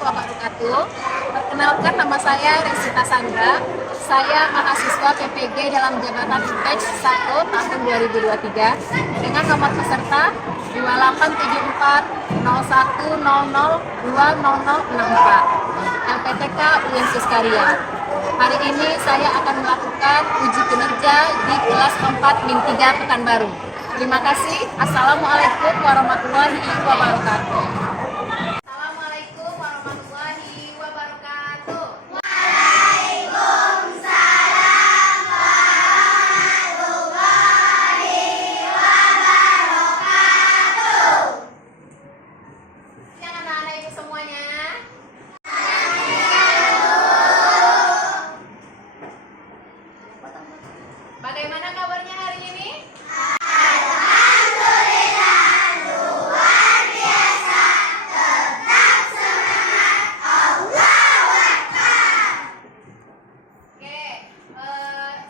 warahmatullahi wabarakatuh. Perkenalkan, nama saya Resita Sandra. Saya mahasiswa PPG dalam jabatan batch 1 tahun 2023 dengan nomor peserta 28740100200064 LPTK UIN Suskaria. Hari ini saya akan melakukan uji kinerja di kelas 4-3 Pekanbaru. Terima kasih. Assalamualaikum warahmatullahi wabarakatuh. Assalamualaikum warahmatullahi wabarakatuh. Waalaikumsalam warahmatullahi wabarakatuh. Yang anak-anak ibu semuanya. Bagaimana kabarnya hari ini?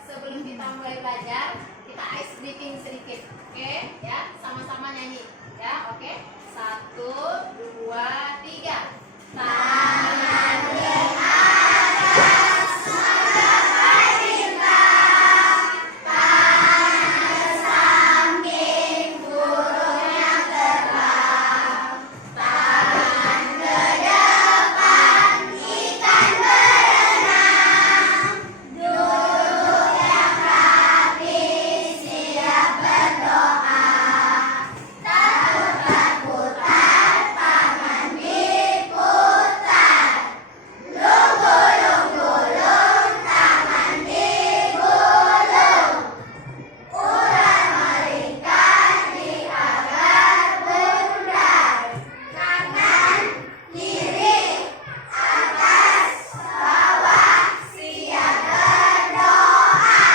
Sebelum kita mulai belajar, kita ice breaking sedikit, oke? Ya, sama-sama nyanyi, ya, oke? 1, 2, 3. Tangan di atas, mata timbang, tangan samping, burungnya terbang, tangan ke depan, ikan berenang, duduk yang rapi, siap berdoa, putar-putar, tangan diputar, lunggu-lunggu-lung, tangan digulung, ular melingkar di agar bundar, kanan, kiri, atas, bawah, siap berdoa,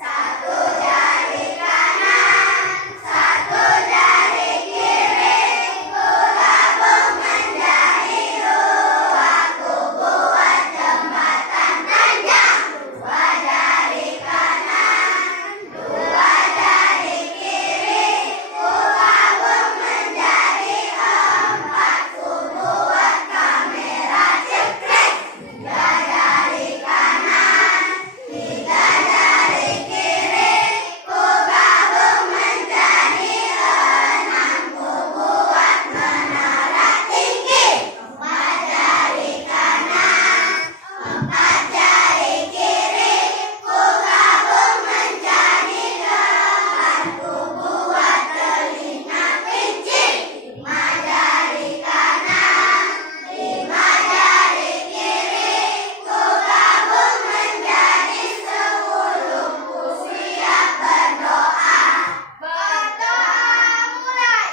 satu jari kanan, satu jari kiri, ku gabung menjadi dua, ku buat jembatan panjang, dua jari kanan, dua jari kiri, ku gabung menjadi empat, ku buat kamera cekrek, tiga jari kanan, tiga jari kiri, ku gabung menjadi enam, ku buat menara tinggi, empat jari kanan, empat jari kiri, ku gabung menjadi delapan, ku buat telinga kelinci, lima jari kanan, lima jari kiri, ku gabung menjadi 10, ku siap berdoa. Berdoa mulai.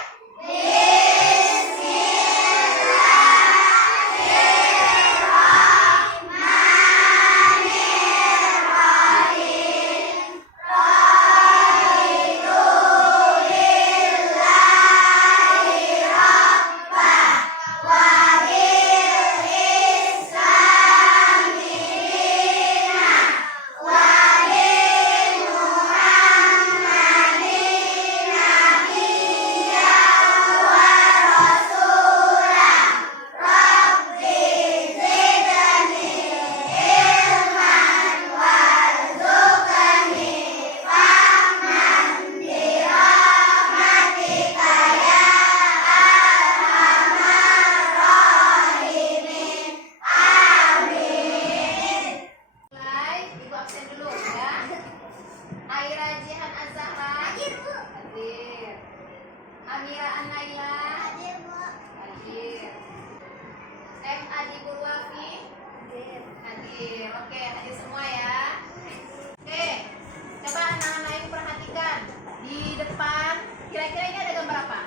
Bismillahirrahmanirrahim. Raditu lillahi rabbah wa bil islami dinah wa bi Muhammadin nabiyya wa rasulah. Rabbi zidni ilman warzuqni fahman birahmatika ya arhamar rahimin. Amin. Mulai, ibu absen dulu ya. Aira Jihan Az-Zahra. Hadir. Amira An-Naila. Hadir. M. Adi Purwafi. Hadir. Oke, hadir semua ya. Oke, coba anak-anak ibu perhatikan. Di depan, kira-kira ini ada gambar apa?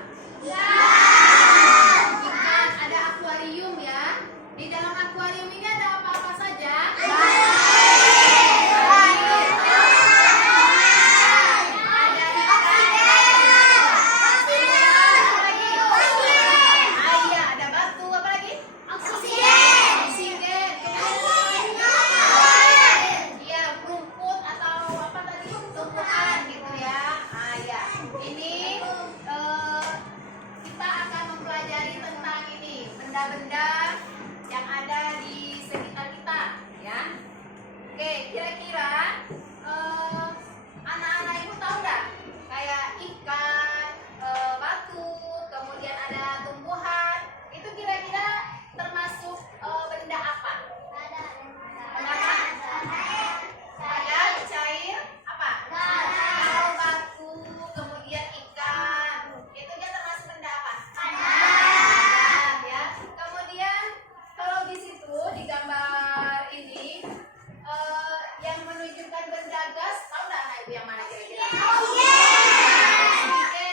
Ikan, ada akuarium ya. Di dalam akuarium ini ada apa-apa saja? Ada batu, apa lagi? Oksigen. Iya, rumput atau apa tadi? Tumbuhan gitu ya. Ya. Ini kita akan mempelajari tentang ini benda-benda yang ada di sekitar kita, ya. Oke, kira-kira anak-anak ibu tahu nggak? Kayak ikan, batu, kemudian ada tumbuhan. Itu kira-kira termasuk benda apa? Kenapa? Padat, cair, apa? Kalau batu, kemudian ikan, itu dia termasuk benda apa? Padat, ya. Kemudian kalau di situ di gambar ini yang menunjukkan benda gas, tahu nggak anak ibu yang mana kira-kira? Oksigen,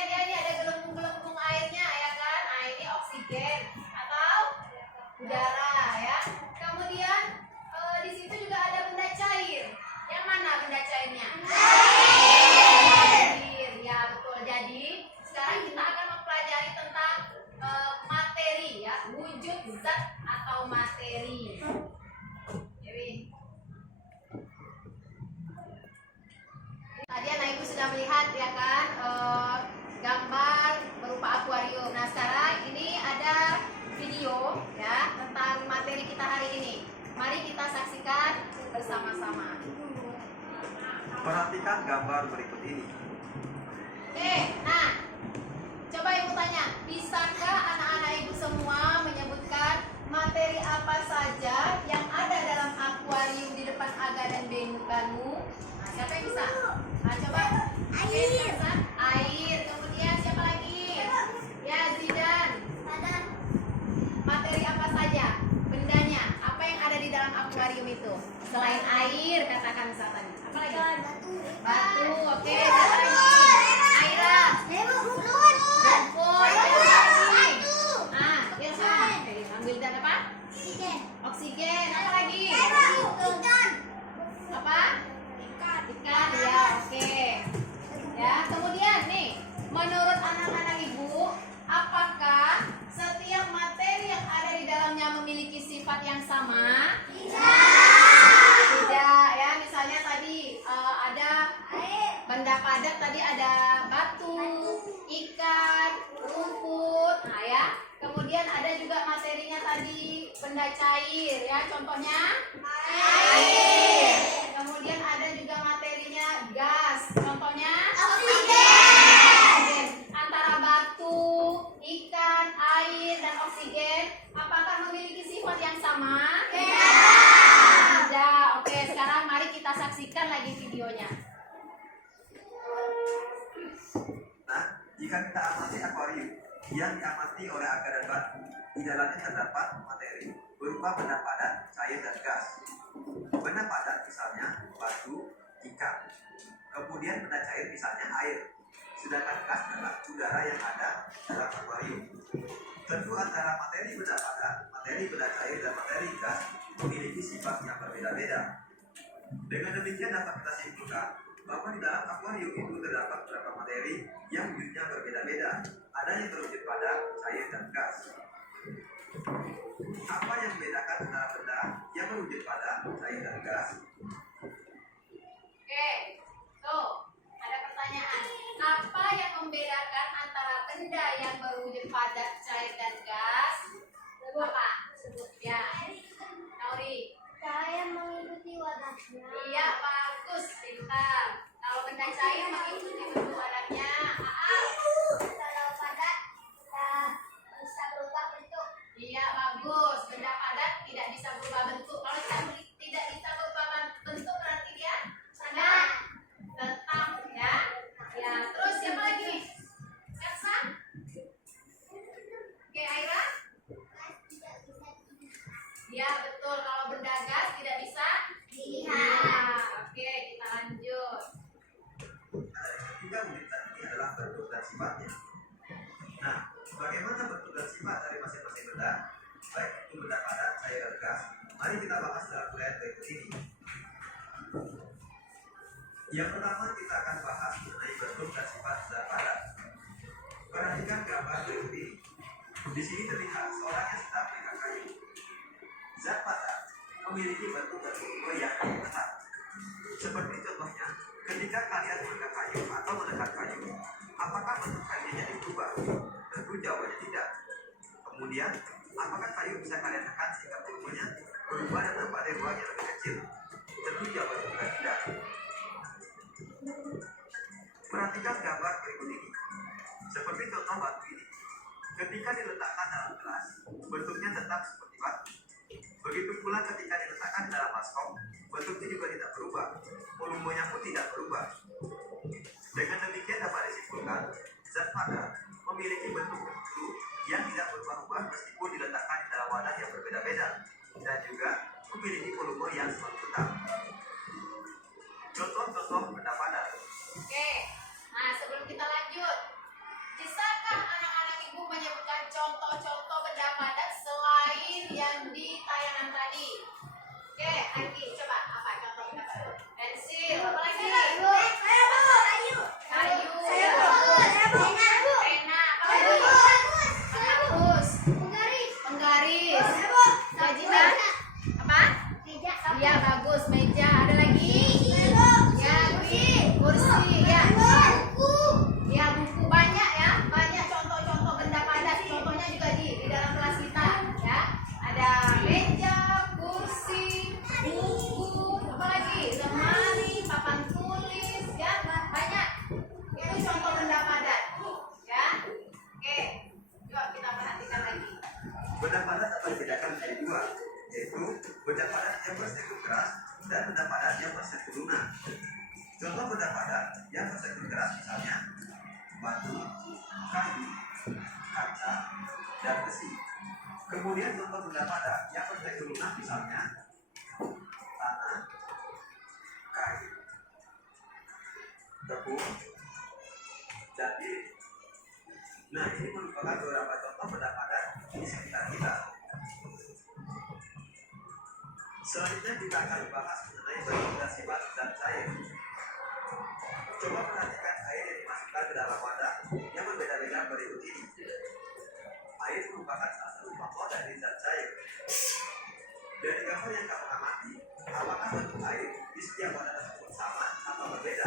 ya, ini ada gelembung-gelembung airnya, ya kan? Nah, ini oksigen atau udara, ya. Kemudian di situ juga ada benda cair. Yang mana benda cairnya? Air, ya betul. Jadi sekarang kita akan mempelajari tentang materi, ya, wujud zat atau materi. Jadi tadi anak ibu sudah melihat, ya kan, gambar berupa akuarium. Nah, sekarang ini ada video, ya, tentang materi kita hari ini. Mari kita saksikan bersama-sama. Perhatikan gambar berikut ini. Oke, nah, coba ibu tanya, bisakah anak-anak ibu semua menyebutkan materi apa saja yang ada dalam akuarium di depan Aga dan Benukanmu? Nah, siapa yang bisa? Nah, coba. Oke, bisa. Air. Kemudian siapa lagi? Ya, Zidan. Materi apa saja? Bendanya. Apa yang ada di dalam akuarium itu? Selain air, katakan misalkan. Apa lagi? Batu. Oke, siapa lagi? Aira. Rumput. Siapa lagi? Ah, yang sama. Oke, ambil dan apa? Oksigen. Apa lagi? Apa? Ikan, ya, oke. Ya, kemudian nih, menurut anak-anak ibu, apakah setiap materi yang ada di dalamnya memiliki sifat yang sama? Tidak, ya. Misalnya tadi ada benda padat, tadi ada batu, ikan, rumput, nah, ya. Kemudian ada juga materinya tadi benda cair, ya. Contohnya air. Kemudian ada juga materinya gas, contohnya oksigen. Antara batu, ikan, air, dan oksigen, apakah memiliki sifat yang sama? Tidak. Oke, sekarang mari kita saksikan lagi videonya. Nah, jika kita amati akuarium yang diamati oleh Aga dan Batu, di dalamnya terdapat materi berupa benda padat, cair, dan gas. Benda padat misalnya batu, ikan. Kemudian benda cair misalnya air. Sedangkan gas adalah udara yang ada dalam akuarium. Tentu antara materi benda padat, materi benda cair, dan materi gas memiliki sifat yang berbeda-beda. Dengan demikian dapat kita simpulkan bahwa di dalam akuarium itu terdapat beberapa materi yang wujudnya berbeda-beda. Ada yang berwujud padat, cair, dan gas. Apa yang membedakan antara benda yang berwujud padat, cair, dan gas? Oke, tuh ada pertanyaan. Apa yang membedakan antara benda yang berwujud padat, cair, dan gas? Apa? Ya, Nauri. Saya mengikuti warnanya. Iya, bagus, pintar. Kalau benda cair mengikuti bentuk padatnya. Kalau padat bisa berubah bentuk. Iya, bagus. Benda padat tidak bisa berubah bentuk. Kalau tidak bisa berubah bentuk berarti dia sangat tetap, ya. Ya, terus siapa lagi nih? Elsa? Oke, Aira? Ya, betul. Kalau benda gas tidak bisa dilihat. Oke, kita lanjut. Ketiga wujud tadi adalah bentuk dan sifatnya. Nah, bagaimana bentuk dan sifat dari masing-masing benda, baik itu benda padat, cair, dan gas? Mari kita bahas dalam uraian berikut ini. Yang pertama kita akan bahas mengenai bentuk dan sifat zat padat. Perhatikan gambar berikut ini. Di sini terlihat seorang yang sedang memegang kayu. Zat padat memiliki bentuk-bentuk goyang yang tetap. Seperti contohnya, ketika kalian memegang kayu atau menekan kayu, apakah bentuk kayunya jadi berubah? Tentu jawabannya tidak. Kemudian, apakah kayu bisa kalian tekan sehingga Begitu pula ketika diletakkan dalam baskom, bentuknya juga tidak berubah, volumenya pun tidak berubah. Dengan demikian dapat disimpulkan, zat padat memiliki bentuk tertentu yang tidak berubah-ubah meskipun diletakkan di dalam wadah yang berbeda-beda, dan juga memiliki volume yang selalu tetap. Contoh-contoh benda padat. Oke, nah sebelum kita lanjut, bisakah anak-anak ibu menyebutkan contoh-contoh benda padat selain yang di tayangan tadi? Oke, Anggi, coba apa contoh benda padat? Pensil, apa lagi? Kayu, pena, apa lagi? Penghapus, penggaris, gajian, apa? Iya bagus, meja, ada lagi? Ya, kursi, ya. Ya, buku banyak ya, banyak contoh-contoh benda padat. Contohnya juga di dalam kelas kita, ya. Ada meja, kursi, buku, apa lagi? Lemari, papan tulis, ya, banyak. Itu contoh benda padat, ya. Oke, yuk kita perhatikan lagi. Benda padat dapat dibedakan menjadi dua, yaitu benda padat yang berstruktur keras dan benda padat yang berstruktur lunak. Contoh benda padat yang berstruktur keras misalnya batu, kayu, kaca, dan besi. Kemudian contoh benda padat yang berstruktur lunak misalnya tanah, kayu, tepung, dan dinding. Nah, ini merupakan beberapa contoh benda padat di sekitar kita. Selanjutnya kita akan membahas mengenai bentuk dan sifat zat cair. Coba perhatikan air yang dimasukkan ke dalam wadah yang berbeda-beda berikut ini. Air merupakan salah satu faktor dari zat cair. Dari gambar yang kamu amati, apakah bentuk air di setiap wadah tersebut sama atau berbeda?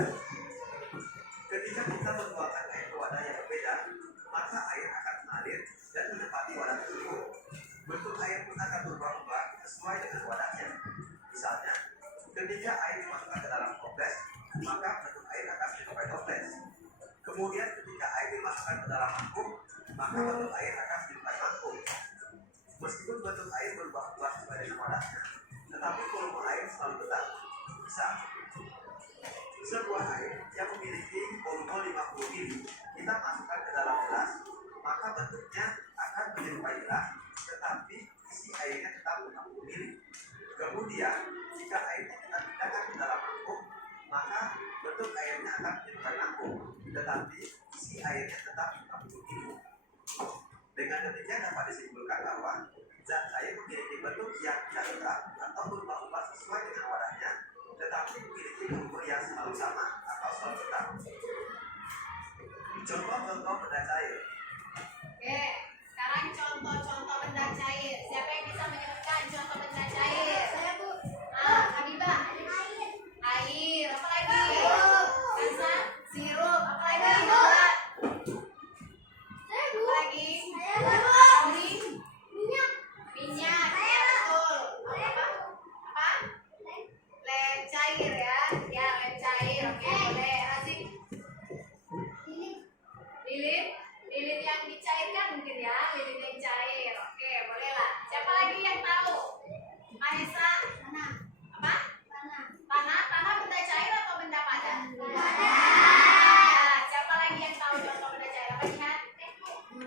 Ketika kita menuangkan air ke wadah yang berbeda, maka air akan mengalir dan menempati wadah tersebut. Bentuk air pun akan berubah-ubah sesuai dengan wadahnya. Misalnya, ketika air dimasukkan ke dalam toples, maka bentuk air akan menyerupai toples. Kemudian ketika air dimasukkan ke dalam mangkuk, maka bentuk air akan menyerupai mangkuk. Meskipun bentuk air berubah-ubah sesuai dengan wadahnya, tetapi volume air selalu tetap. Misal, sebuah air yang memiliki volume 50 ml kita masukkan ke dalam gelas, maka bentuknya akan menyerupai gelas, tetapi isi airnya tetap 50 ml. Kemudian, jika airnya kita pindahkan ke dalam mangkuk, maka bentuk airnya akan menyerupai mangkuk, tetapi isi airnya tetap 50 ml. Dengan demikian dapat disimpulkan bahwa zat cair memiliki bentuk yang tidak tetap atau berubah-ubah sesuai dengan wadahnya, tetapi memiliki volume yang selalu sama atau selalu tetap. Contoh-contoh benda cair. Oke, sekarang contoh-contoh benda cair. Siapa yang bisa menyebutkan contoh benda cair? Saya Bu. Habibah. Air. Apa lagi? Kansa. Sirup. Apa lagi? Obat. Saya Bu. Apa lagi? Saya Bu. Oli. Minyak. Minyak. Ya, betul. Apa? Lem cair ya. Ya, lem cair. Oke, boleh. Razik. Ini. Lilin. Lilin yang dicairkan mungkin ya. Lilin yang cair. Oke, boleh lah. Siapa lagi yang tahu? Mahesa. Tanah. Apa? Tanah. Tanah. Tanah benda cair atau benda padat? Padat. Siapa lagi yang tahu contoh benda cair? Apa Jihan?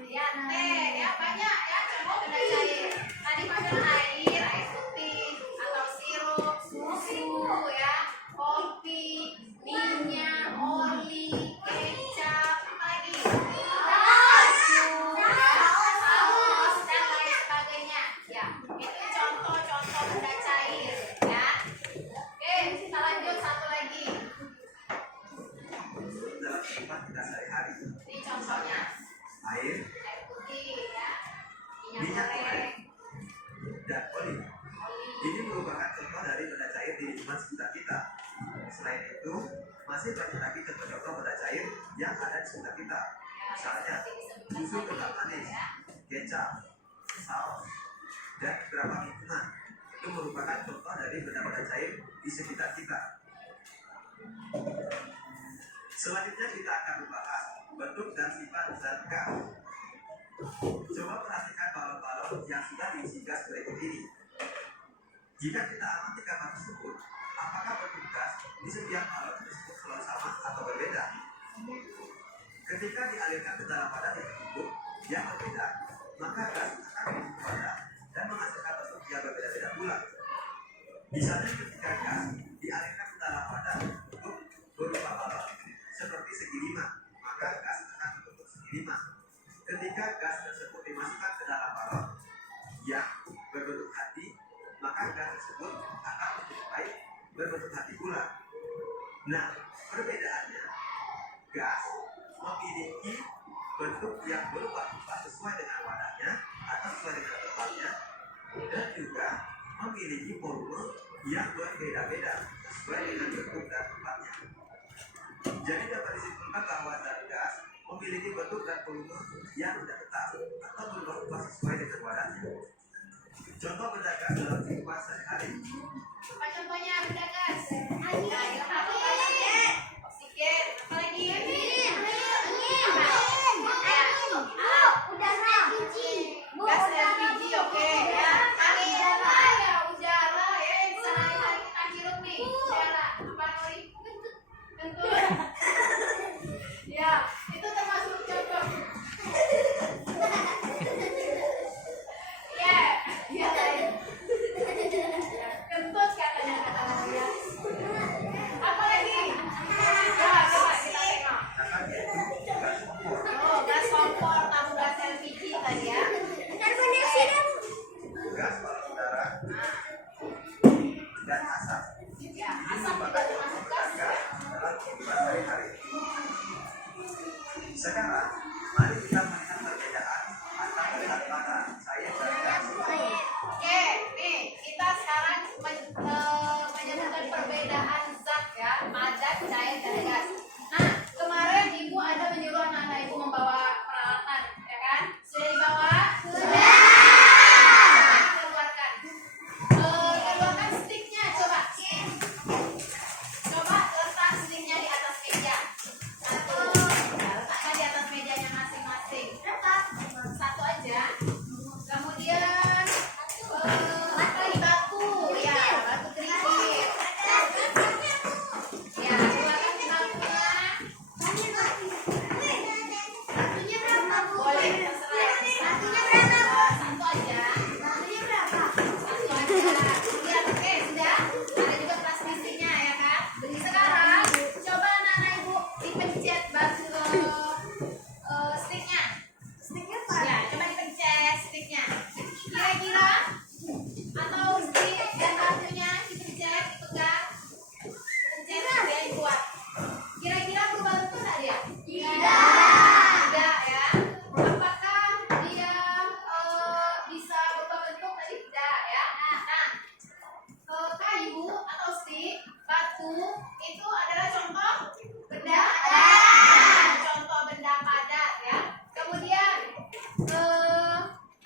Ya, teh. Ya, banyak ya contoh benda cair. Tadi makan air, air putih, atau sirup, susu ya, kopi, minyak, oli, kecap, apa lagi? Saus, dan lain sebagainya. Ya, itu contoh-contoh benda cair ya. Oke, kita lanjut satu lagi. Dalam kehidupan kita sehari-hari, Ini contohnya air, air putih ya, minyak minyak goreng, goreng, dan oli. oli. Ini merupakan contoh dari benda cair di lingkungan sekitar kita. Selain itu, masih banyak lagi contoh-contoh benda cair yang ada di sekitar kita. Misalnya, susu kental manis, kecap, saus, dan beberapa minuman. Itu merupakan contoh dari benda-benda cair di sekitar kita. Selanjutnya kita akan membahas bentuk dan sifat zat gas. Coba perhatikan balon-balon yang sudah diisi gas berikut ini. Jika kita amati gambar tersebut, apakah bentuk gas di setiap alat tersebut selalu sama atau berbeda? Ketika dialirkan ke dalam wadah yang tertutup yang berbeda, maka gas akan membentuk wadah dan menghasilkan bentuk yang berbeda-beda pula. Misalnya ketika gas dialirkan ke dalam wadah tertutup berupa balon seperti segi lima, maka gas akan membentuk segi lima. Ketika gas tersebut dimasukkan ke dalam balon yang berbentuk hati, maka gas tersebut akan menjadi berbentuk hati pula. Nah, perbedaannya, gas memiliki bentuk yang berubah-ubah sesuai dengan wadahnya atau sesuai dengan tempatnya, dan juga memiliki volume yang berbeda-beda sesuai dengan bentuk dan tempatnya. Jadi dapat disimpulkan bahwa zat gas memiliki bentuk dan volume yang tidak tetap atau berubah-ubah sesuai dengan wadahnya. Contoh benda gas dalam kehidupan sehari-hari. Apa contohnya benda gas? Air, apa lagi? Oksigen, apa lagi? Gas LPG, oke. Ya, angin, ya, udara, ya, sehari-hari kita hirup nih, udara. Apa Nori? Kentut. Ya, itu termasuk contoh. Ya, ya lain. Kentut katanya kata Maria. Apa lagi? Coba kita tengok. Akan yaitu gas kompor. Oh, gas kompor, tabung gas LPG tadi ya. Gas balon udara dan asap. Ya, asap juga termasuk gas ya. Dalam kehidupan sehari-hari. Sekarang, mari kita melihat perbedaan antara zat pada sains dan gas. Oke, nih kita sekarang menyebutkan perbedaan zat ya, padat, cair, dan gas. Nah, kemarin ibu ada menyuruh anak-anak ibu membawa peralatan, ya kan? Sudah dibawa? Sudah. Keluarkan. Keluarkan sticknya, coba. Coba letak sticknya di atas meja. Satu, letakkan di atas mejanya masing-masing. Satu aja. Kemudian apa lagi batu, ya batu kerikil. Ya, keluarkan batunya. Batunya berapa bu? Boleh terserah. Satu aja. Satu aja. Lihat, oke sudah. Ada juga transmisinya ya kan. Sekarang coba anak-anak ibu dipencet batu sticknya. Ya, coba dipencet sticknya. Kira-kira atau stick dan batunya dipencet, dipegang, dipencet sampai yang kuat. Kira-kira berubah bentuk nggak dia? Tidak ya. Apakah dia bisa berubah bentuk tadi? Tidak ya. Nah, kayu atau stick, batu itu adalah contoh benda padat. Contoh benda padat ya. Kemudian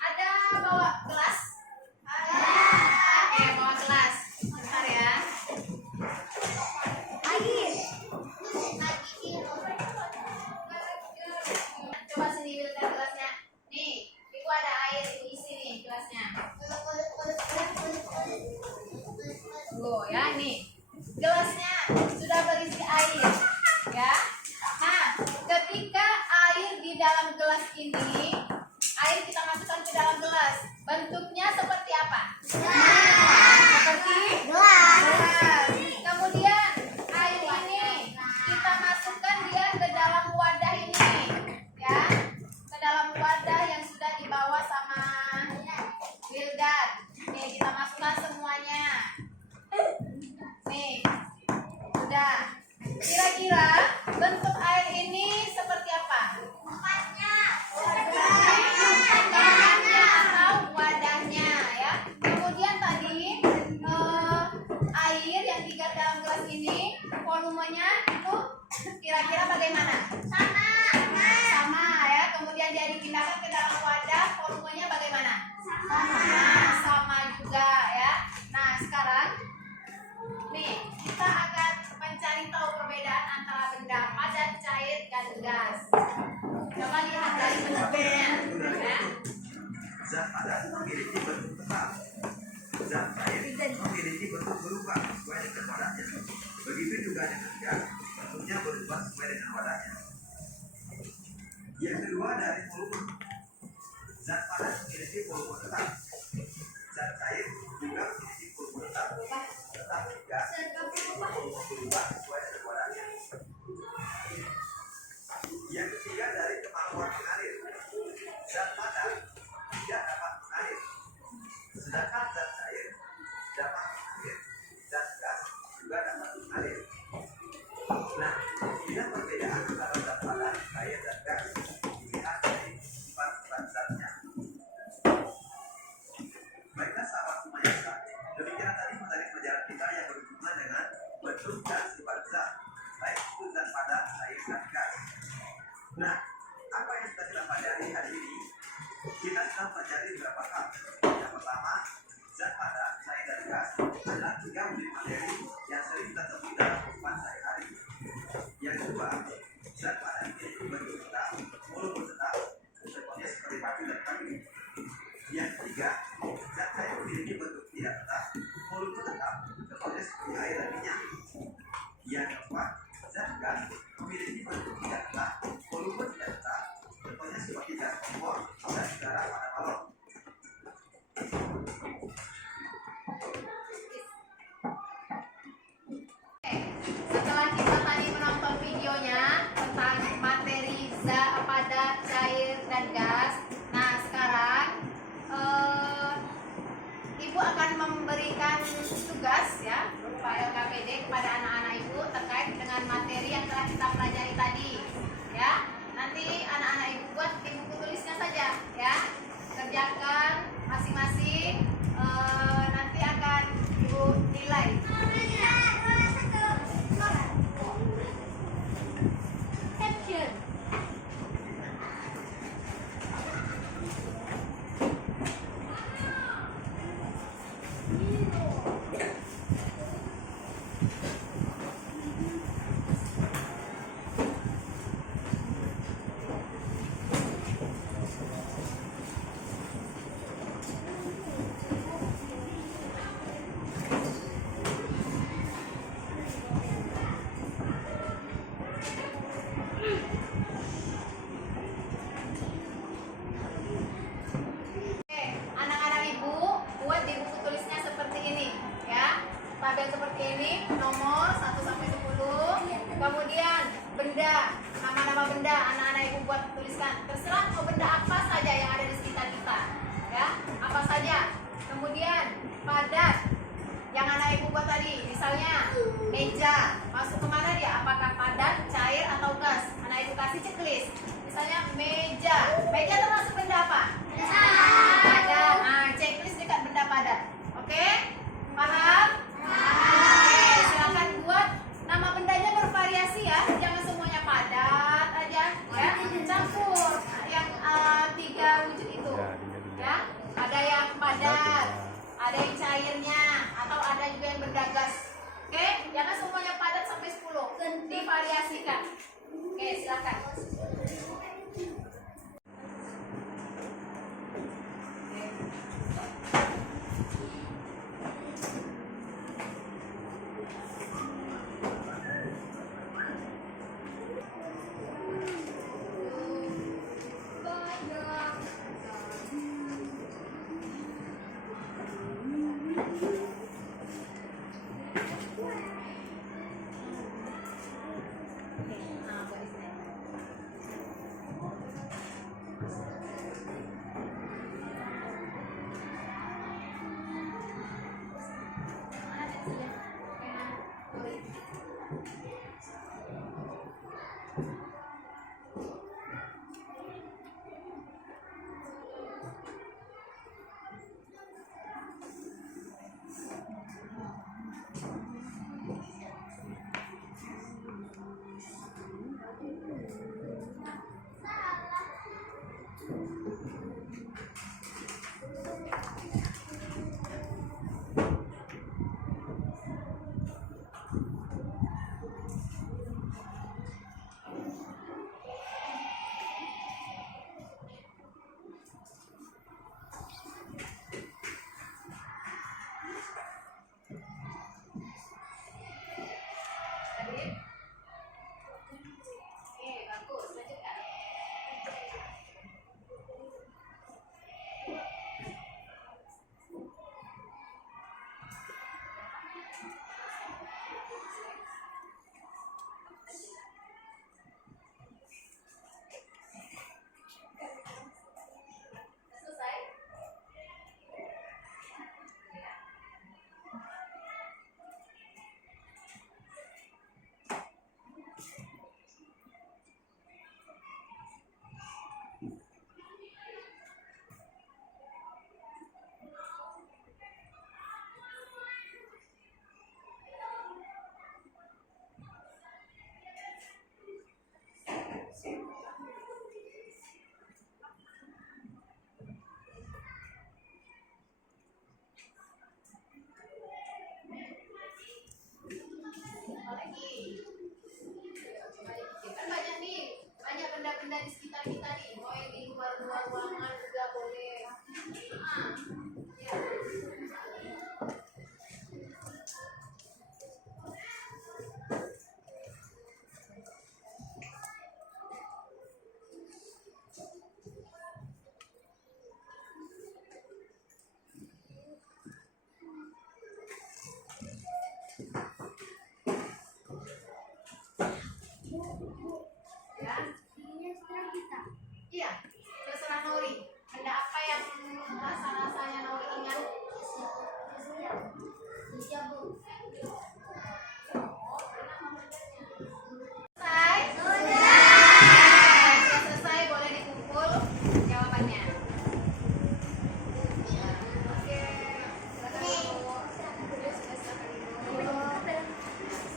ada bawa gelas? Oke, bawa gelas. Bentar ya. Coba sini Wilda gelasnya. Nih, itu ada air, itu isi nih gelasnya. Loh ya, nih. Gelasnya sudah berisi air. Ya. Nah, ketika air di dalam gelas ini, air kita masukkan ke dalam gelas. Bentuknya seperti apa? Seperti gelas. Kemudian air ini kita masukkan dia ke dalam wadah ini, ya, ke dalam wadah yang sudah dibawa sama Wildan. Nih kita masukkan semuanya. Nih, udah. Kira-kira bentuk air ini seperti apa? Wadahnya atau wadahnya ya. Kemudian tadi air yang digat dalam gelas ini volumenya itu kira-kira bagaimana? Sama ya. Kemudian dia dipindahkan ke dalam wadah, volumenya bagaimana? Sama juga ya. Nah, sekarang nih kita akan mencari tahu perbedaan antara benda padat, cair, dan gas. Coba lihat dari bentuknya ya. Zat padat memiliki bentuk tetap. Zat cair memiliki dengan wadahnya. Begitu juga dengan gas, bentuknya berubah sesuai dengan wadahnya. Yang kedua dari volume. Zat padat memiliki volume tetap. Zat cair juga memiliki volume tetap. Tetapi gas volume berubah sesuai dengan wadahnya. Yang ketiga dari kemampuan mengalir. Zat padat tidak dapat mengalir, sedangkan zat cair dapat mengalir. Zat gas juga dapat mengalir. Nah, tidak perbedaan antara zat padat, cair, dan gas dilihat dari sifat-sifat zatnya. Baiklah sahabat Sumayasa, demikian tadi materi pelajaran kita yang berhubungan dengan bentuk dan sifat zat, baik itu zat padat, cair, dan gas. Nah, apa yang sudah kita pelajari hari ini? Kita sudah pelajari beberapa hal. Yang pertama, zat padat, cair, dan gas adalah 3 unit materi yang sering kita temui dalam kehidupan sehari-hari. Yang kedua, zat padat memiliki bentuk tetap, volume tetap, contohnya seperti batu dan kayu. Yang ketiga, zat cair memiliki bentuk tidak tetap, volume tetap, contohnya seperti air dan minyak. Yang keempat, zat gas memiliki bentuk tidak tetap, volume tidak tetap, contohnya seperti gas kompor dan udara pada balon. Setelah kita tadi menonton videonya tentang materi zat padat, cair, dan gas, nah sekarang Ibu akan memberikan tugas ya berupa LKPD kepada anak-anak Ibu terkait dengan materi yang telah kita pelajari tadi ya. Nanti anak-anak Ibu buat di buku tulisnya saja ya, kerjakan masing-masing, nanti akan Ibu nilai. Caption. Oke, anak-anak Ibu buat di buku tulisnya seperti ini ya. Tabel seperti ini, nomor 1 sampai 10. Kemudian benda, nama-nama benda anak-anak Ibu buat tuliskan. Terserah mau benda apa saja yang ada di sekitar kita. Ya, apa saja. Kemudian padat yang anak Ibu buat tadi, misalnya meja, masuk kemana dia? Apakah padat, cair, atau gas? Anak Ibu kasih checklist. Misalnya meja, meja termasuk benda apa? Padat. Nah, checklist dekat benda padat. Oke? Paham? Oke, silakan buat nama bendanya bervariasi ya. Jangan semuanya padat aja ya. Campur yang 3 wujud itu. Ya. Ada yang padat, ada yang cairnya, atau ada juga yang benda gas. Oke? Jangan semuanya padat sampai 10. Divariasikan. Oke, silakan.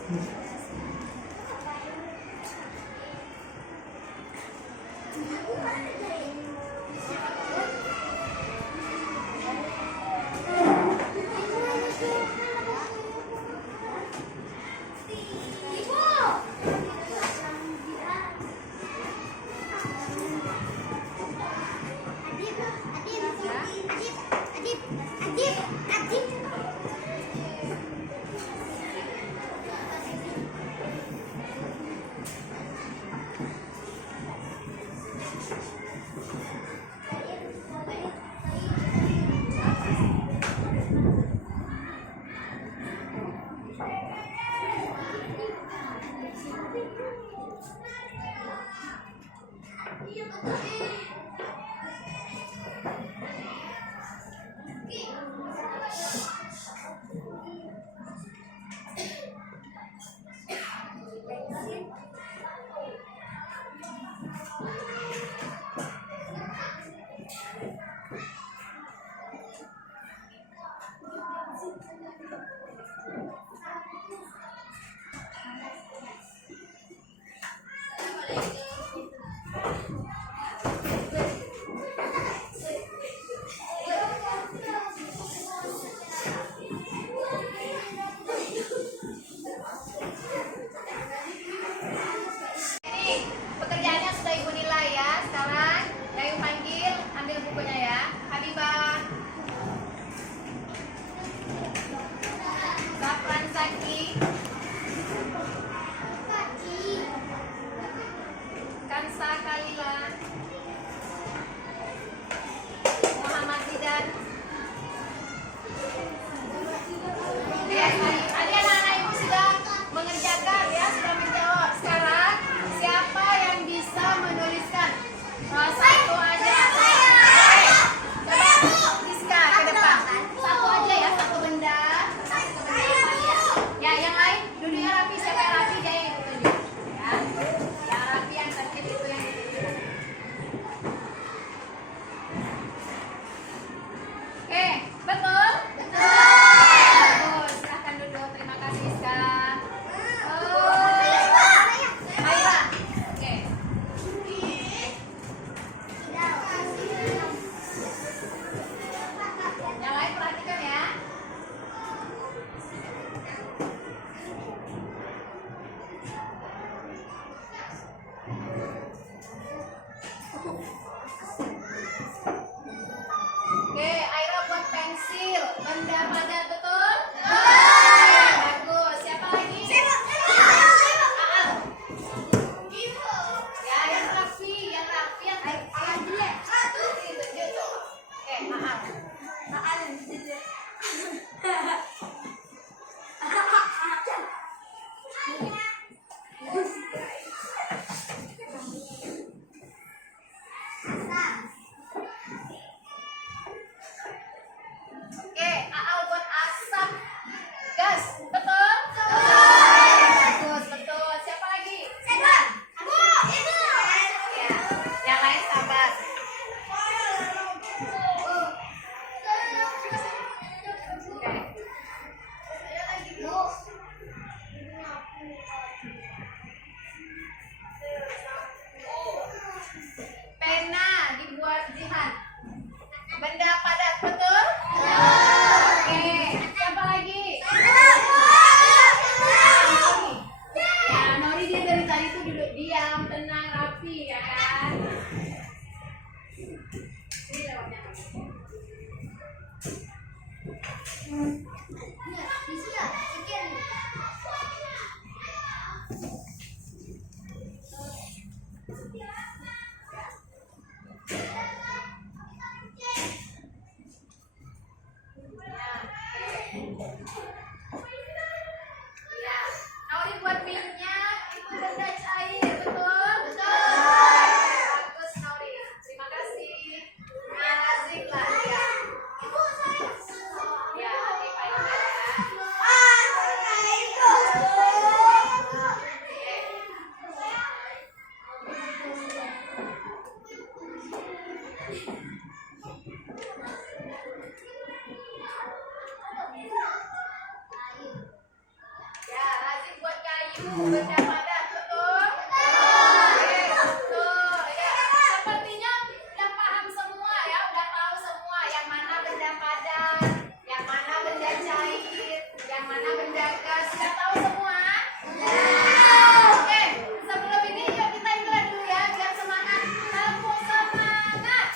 Ini pekerjaannya sudah Ibu nilai ya. Sekarang Dayu panggil, ambil bukunya ya. Habibah, Zafran Zaki, Kansa Kalila, Muhammad Zidan. Tadi anak-anak Ibu sudah mengerjakan ya, sudah menjawab. Sekarang siapa yang bisa menuliskan? Satu aja. Coba Rizka ke depan. Satu aja ya, satu benda. Ya, yang lain dulu yang rapi. Siapa yang rapi dia yang ditunjuk. Ya, yang rapi yang tertib itu yang ditunjuk. Oke, betul? Bagus, silahkan duduk. Terima kasih Rizka. Aira. Oke. Yang lain perhatikan ya. Oke, Aira buat pensil. Benda padat, betul? Bagus. Siapa lagi? Aal. Ya, yang rapi, yang jelek. Gitu. Oke, Aal. Oke, Aal buat asap gas, betul? Bagus, betul. Siapa lagi? Ya, yang lain sabar. Pena dibuat Jihan. Benda padat, betul? Oke, siapa lagi? Nori. Ya, Nori dia dari tadi tuh duduk diam, tenang, rapi, ya kan? Ini lewatnya kamu. Ya, Nori buat minyak, itu benda cair, betul? Bagus Nori, terima kasih. Nazik lah ya. Ya, Hanifah juga ya. itu benda padat, betul? Oke, betul. Ya, sepertinya udah paham semua ya, udah tahu semua yang mana benda padat, yang mana benda cair, yang mana benda gas. Sudah tahu semua? Oke, sebelum ini yuk kita iklan dulu ya, biar semangat. Tepuk semangat.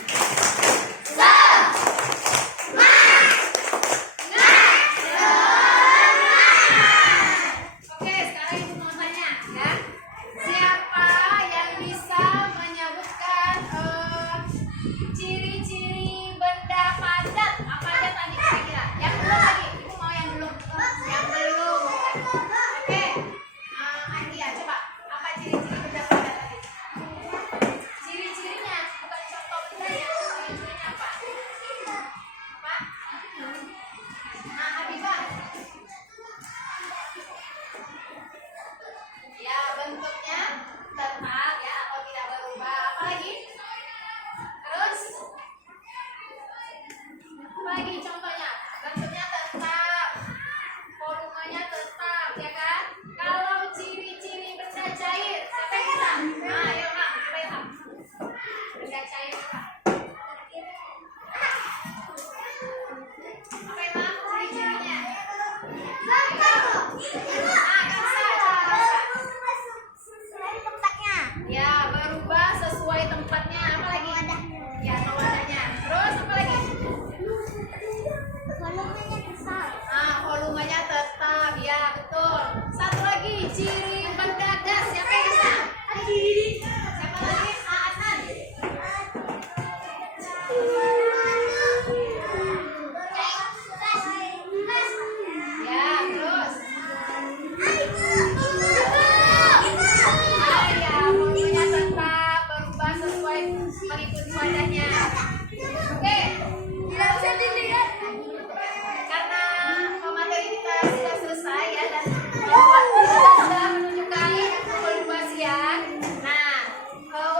Oke, sekarang ibu mau tanya ya. Siapa yang bisa menyebutkan ciri-ciri benda padat? Apa aja tadi kira-kira? Yang belum lagi, ibu mau yang belum? Yang belum. Oke, Andi ya, coba. Apa ciri-ciri benda padat tadi? Ciri-cirinya, bukan contoh bendanya. Ciri-cirinya apa? Apa? Nah, Habibah. Ya, bentuknya tetap ya atau tidak berubah. Apa lagi? Terus? Apa lagi contohnya? Bentuknya tetap, volumenya tetap, ya kan? Kalau ciri-ciri benda cair, siapa yang bisa? Nah, ayo Kak, coba ya Kak. Benda cair Kak. Apa emang ciri-cirinya? Ah, bisa. Ya, berubah sesuai tempatnya. Apa lagi? Ya, atau wadahnya. Terus apa lagi? Volumenya tetap. Ya, betul. Satu lagi, ciri benda gas. Siapa yang bisa? Siapa lagi? Adnan. Ya, terus. Ya, volumenya tetap berubah sesuai mengikuti wadahnya. Oke. Tidak usah dilihat. Karena materi kita sudah selesai ya dan waktu kita sudah menunjukkan pukul 2 siang. Nah,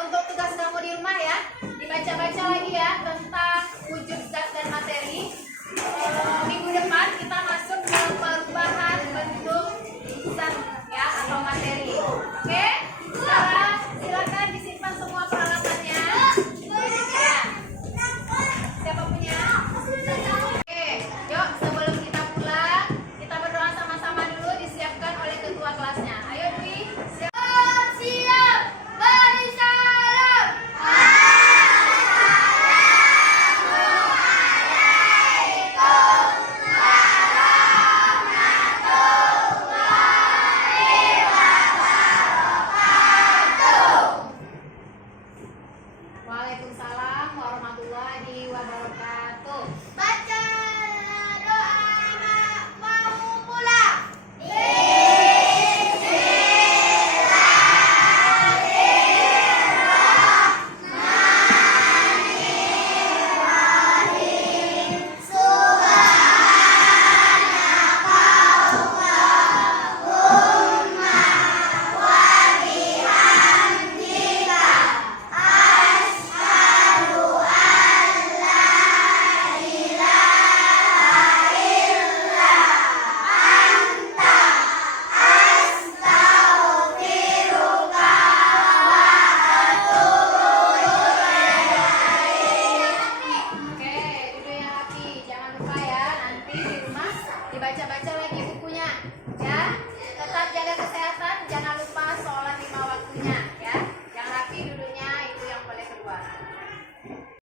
untuk tugas kamu di rumah ya, dibaca-baca lagi ya tentang wujud gas dan materi. Minggu depan kita masuk ke perubahan bentuk zat ya atau materi. Oke? Sekarang silakan disimpan semua peralatannya. Ya. Siapa punya? Oke, yuk sebelum kita pulang, kita berdoa sama-sama dulu disiapkan oleh ketua kelasnya. Ayo Dwi, siap, beri salam. Waalaikumsalam warahmatullahi wabarakatuh. Baca doa anak mau pulang. Oke, dulu yang rapi. Jangan lupa ya, nanti di rumah dibaca-baca lagi